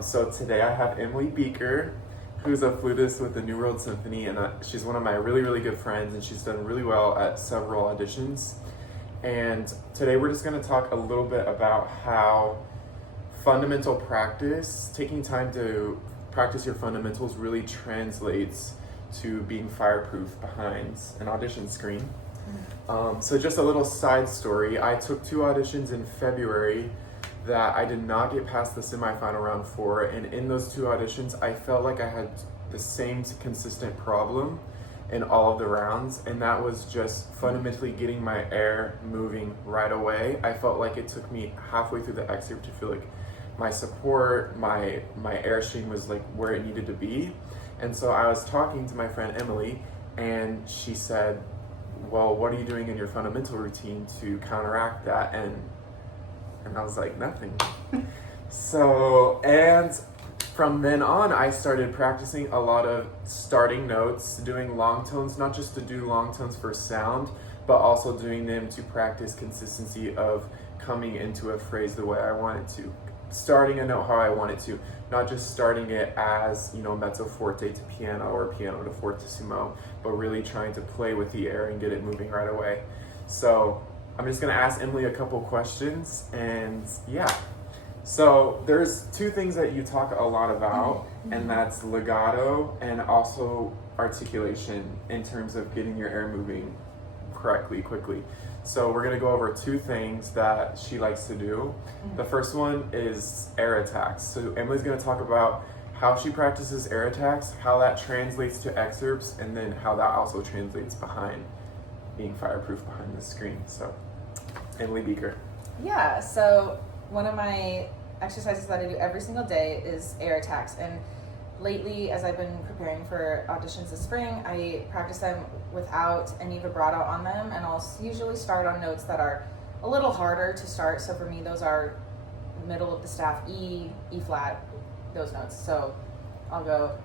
So today I have Emily Bieker, who's a flutist with the New World Symphony, and she's one of my really, really good friends, and she's done really well at several auditions. And today we're just going to talk a little bit about how fundamental practice, taking time to practice your fundamentals, really translates to being fireproof behind an audition screen. So just a little side story. I took 2 auditions in February that I did not get past the semifinal round for, and in those 2 auditions I felt like I had the same consistent problem in all of the rounds, and that was just fundamentally getting my air moving right away. I felt like it took me halfway through the excerpt to feel like my support, my air stream was like where it needed to be. And so I was talking to my friend Emily, and she said, well, what are you doing in your fundamental routine to counteract that? And I was like, nothing. So, and from then on, I started practicing a lot of starting notes, doing long tones, not just to do long tones for sound, but also doing them to practice consistency of coming into a phrase the way I want it to. Starting a note how I want it to, not just starting it as, mezzo forte to piano or piano to fortissimo, but really trying to play with the air and get it moving right away. So I'm just gonna ask Emily a couple questions, and yeah. So there's 2 things that you talk a lot about, and that's legato and also articulation in terms of getting your air moving correctly, quickly. So we're gonna go over 2 things that she likes to do. The first one is air attacks. So Emily's gonna talk about how she practices air attacks, how that translates to excerpts, and then how that also translates behind being fireproof behind the screen. So Emily Bieker. Yeah, so one of my exercises that I do every single day is air attacks, and lately, as I've been preparing for auditions this spring, I practice them without any vibrato on them, and I'll usually start on notes that are a little harder to start. So for me, those are middle of the staff, E, E flat, those notes. So I'll go,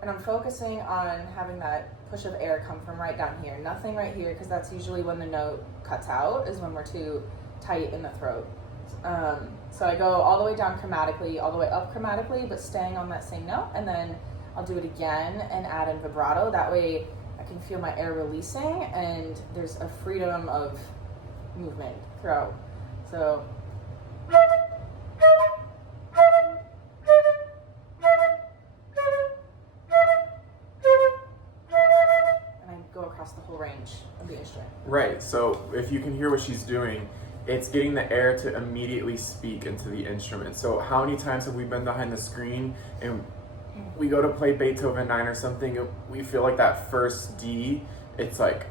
and I'm focusing on having that push of air come from right down here, nothing right here, because that's usually when the note cuts out, is when we're too tight in the throat. So I go all the way down chromatically, all the way up chromatically, but staying on that same note, and then I'll do it again and add in vibrato. That way I can feel my air releasing, and there's a freedom of movement throughout. So and I go across the whole range of the instrument. Right, so if you can hear what she's doing, it's getting the air to immediately speak into the instrument. So how many times have we been behind the screen and we go to play Beethoven 9 or something, we feel like that first D, it's like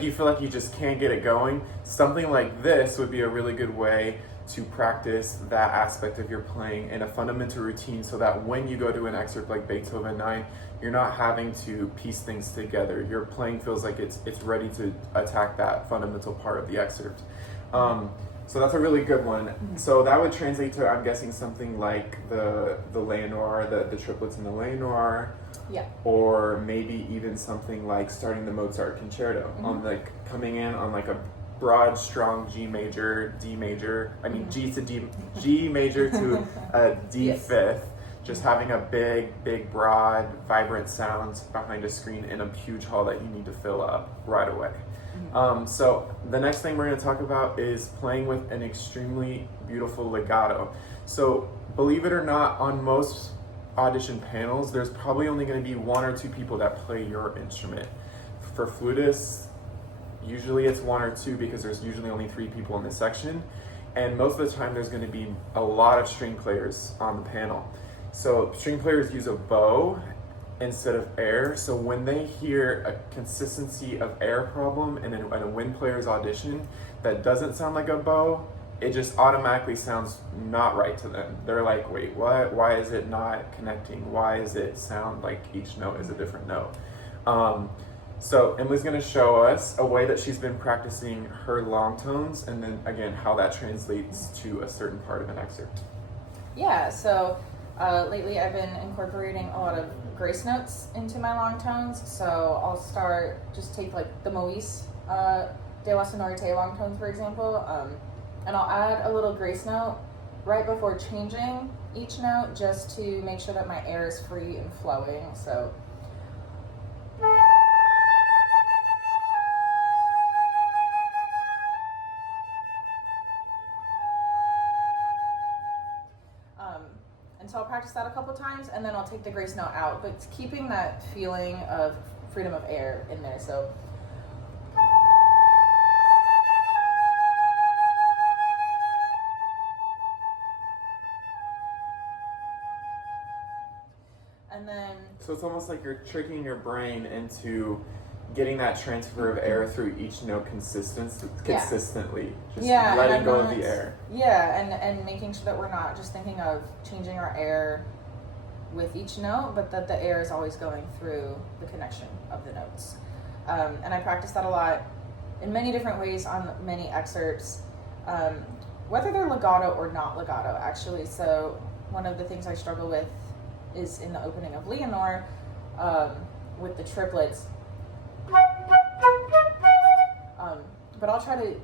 you feel like you just can't get it going. Something like this would be a really good way to practice that aspect of your playing in a fundamental routine, so that when you go to an excerpt like Beethoven 9, you're not having to piece things together. Your playing feels like it's ready to attack that fundamental part of the excerpt. So that's a really good one. So that would translate to, I'm guessing, something like the Leonore, the triplets in the Leonore. Yeah. Or maybe even something like starting the Mozart concerto, on like coming in on like a broad, strong G major, D major, G to D, G major to a D Yes. fifth, just having a big, broad, vibrant sound behind a screen in a huge hall that you need to fill up right away. So the next thing we're going to talk about is playing with an extremely beautiful legato. So believe it or not, on most audition panels, there's probably only going to be 1 or 2 people that play your instrument. For flutists, usually it's 1 or 2, because there's usually only 3 people in this section, and most of the time there's going to be a lot of string players on the panel. So string players use a bow instead of air, so when they hear a consistency of air problem in a wind player's audition that doesn't sound like a bow, it just automatically sounds not right to them. They're like, wait, what? Why is it not connecting? Why does it sound like each note is a different note? So Emily's gonna show us a way that she's been practicing her long tones, and then again, how that translates to a certain part of an excerpt. Yeah, so lately I've been incorporating a lot of grace notes into my long tones. So I'll start, just take like the Moise de la sonorité long tones, for example, and I'll add a little grace note right before changing each note just to make sure that my air is free and flowing. So and so I'll practice that a couple times, and then I'll take the grace note out, but keeping that feeling of freedom of air in there. So and then So it's almost like you're tricking your brain into getting that transfer of air through each note consistently. Just letting go of the air. Yeah, and making sure that we're not just thinking of changing our air with each note, but that the air is always going through the connection of the notes. And I practice that a lot in many different ways on many excerpts, whether they're legato or not legato, actually. So one of the things I struggle with is in the opening of Leonore, with the triplets. But I'll try to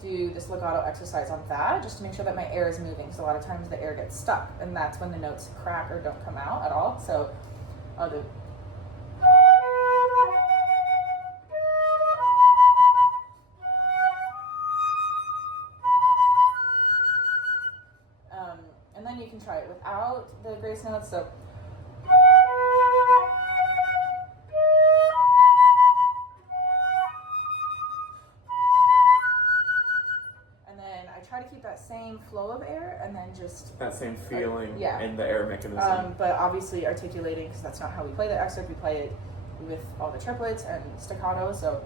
do this legato exercise on that just to make sure that my air is moving, because a lot of times the air gets stuck, and that's when the notes crack or don't come out at all. So I'll do and then you can try it without the grace notes. So try to keep that same flow of air, and then just that same feeling yeah. in the air mechanism. But obviously articulating, because that's not how we play the excerpt. We play it with all the triplets and staccato. So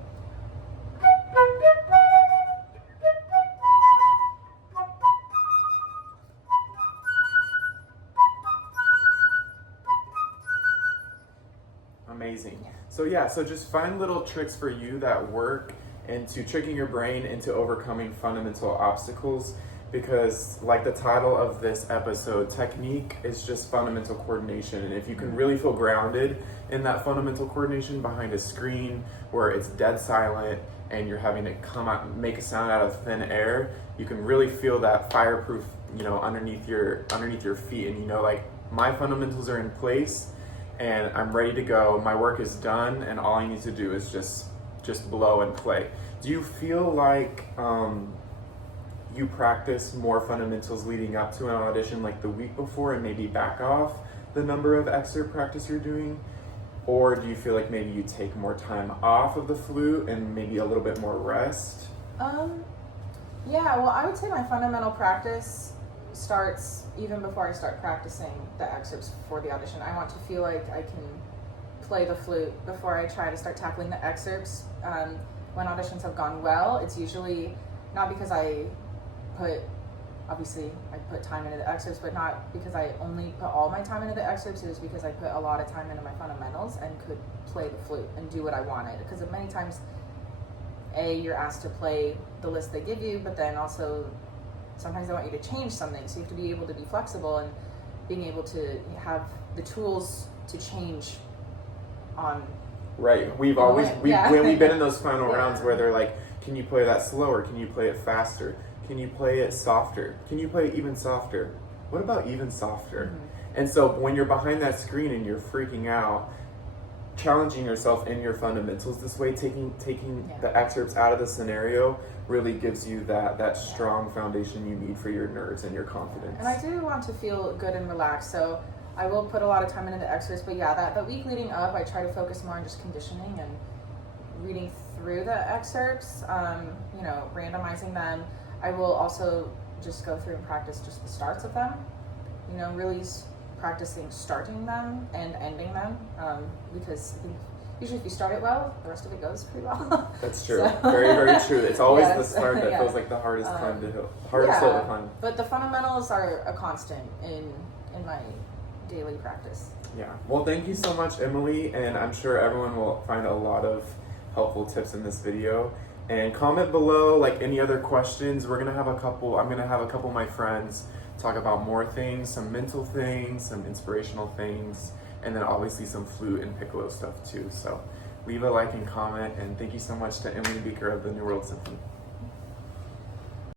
amazing. So yeah, so just find little tricks for you that work into tricking your brain into overcoming fundamental obstacles, because like the title of this episode, technique is just fundamental coordination. And if you can really feel grounded in that fundamental coordination behind a screen where it's dead silent and you're having to come out, make a sound out of thin air, you can really feel that fireproof, underneath your feet, and like, my fundamentals are in place and I'm ready to go. My work is done, and all I need to do is just blow and play. Do you feel like you practice more fundamentals leading up to an audition, like the week before, and maybe back off the number of excerpt practice you're doing? Or do you feel like maybe you take more time off of the flute and maybe a little bit more rest? Yeah, well, I would say my fundamental practice starts even before I start practicing the excerpts for the audition. I want to feel like I can play the flute before I try to start tackling the excerpts. When auditions have gone well, it's usually not because I put time into the excerpts, but not because I only put all my time into the excerpts. It was because I put a lot of time into my fundamentals and could play the flute and do what I wanted. Because many times, you're asked to play the list they give you, but then also sometimes they want you to change something, so you have to be able to be flexible and being able to have the tools to change on. Right. When we've been in those final rounds where they're like, can you play that slower? Can you play it faster? Can you play it softer? Can you play it even softer? What about even softer? Mm-hmm. And so when you're behind that screen and you're freaking out, challenging yourself in your fundamentals this way, taking the excerpts out of the scenario, really gives you that strong foundation you need for your nerves and your confidence. And I do want to feel good and relaxed, so I will put a lot of time into the excerpts, but that week leading up, I try to focus more on just conditioning and reading through the excerpts, randomizing them. I will also just go through and practice just the starts of them, really practicing starting them and ending them, because I think usually if you start it well, the rest of it goes pretty well. That's true. So. Very, very true. It's always the start that feels like the hardest hill to climb. But the fundamentals are a constant in my daily practice. Yeah. Well, thank you so much, Emily, and I'm sure everyone will find a lot of helpful tips in this video. And comment below like any other questions. I'm gonna have a couple of my friends talk about more things, some mental things, some inspirational things, and then obviously some flute and piccolo stuff too. So leave a like and comment. And thank you so much to Emily Bieker of the New World Symphony.